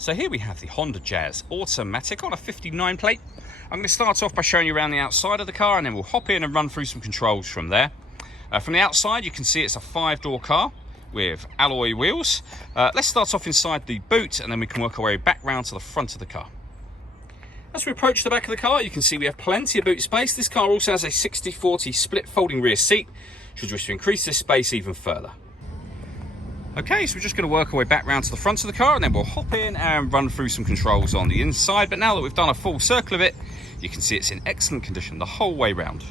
So here we have the Honda Jazz automatic on a 59 plate. I'm going to start off by showing you around the outside of the car, and then we'll hop in and run through some controls from there. From the outside you can see it's a 5-door car with alloy wheels. Let's start off inside the boot, and then we can work our way back round to the front of the car. As we approach the back of the car, you can see we have plenty of boot space. This car also has a 60/40 split folding rear seat, should you wish to increase this space even further. Okay, so we're just going to work our way back round to the front of the car, and then we'll hop in and run through some controls on the inside. But now that we've done a full circle of it, you can see it's in excellent condition the whole way round.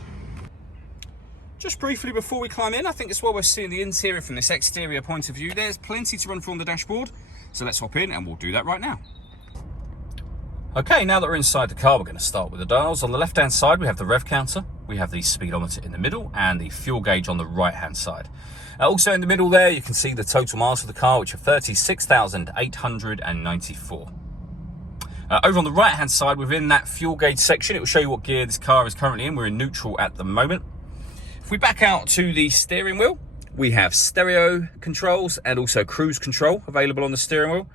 Just briefly before we climb in, I think it's well worth seeing the interior from this exterior point of view. There's plenty to run through on the dashboard, so let's hop in and we'll do that right now. Okay, now that we're inside the car, we're going to start with the dials. On the left-hand side, we have the rev counter, we have the speedometer in the middle, and the fuel gauge on the right-hand side. Also in the middle there, you can see the total miles for the car, which are 36,894. Over on the right-hand side, within that fuel gauge section, it will show you what gear this car is currently in. We're in neutral at the moment. If we back out to the steering wheel, we have stereo controls and also cruise control available on the steering wheel.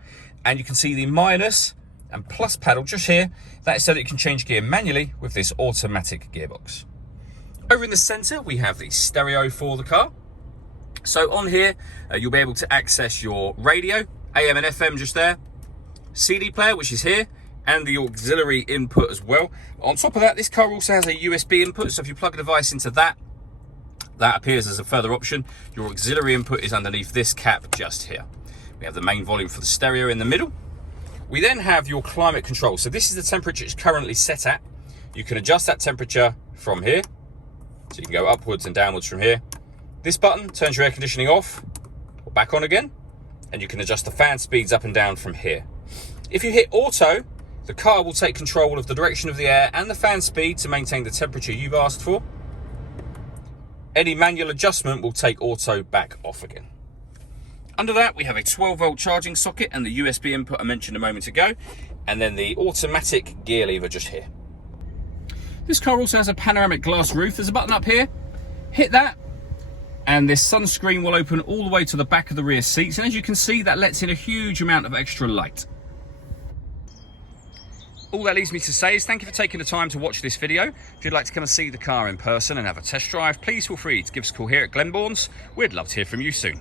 And you can see the minus and plus paddle just here. That is so that you can change gear manually with this automatic gearbox. Over in the center, we have the stereo for the car. So on here, you'll be able to access your radio, AM and FM just there, CD player, which is here, and the auxiliary input as well. On top of that, this car also has a USB input, so if you plug a device into that, that appears as a further option. Your auxiliary input is underneath this cap just here. We have the main volume for the stereo in the middle. We then have your climate control. So this is the temperature it's currently set at. You can adjust that temperature from here. So you can go upwards and downwards from here. This button turns your air conditioning off or back on again, and you can adjust the fan speeds up and down from here. If you hit auto, the car will take control of the direction of the air and the fan speed to maintain the temperature you've asked for. Any manual adjustment will take auto back off again. Under that, we have a 12-volt charging socket and the USB input I mentioned a moment ago, and then the automatic gear lever just here. This car also has a panoramic glass roof. There's a button up here. Hit that, and this sunscreen will open all the way to the back of the rear seats, and as you can see, that lets in a huge amount of extra light. All that leaves me to say is thank you for taking the time to watch this video. If you'd like to come and see the car in person and have a test drive, please feel free to give us a call here at Glenbourne's. We'd love to hear from you soon.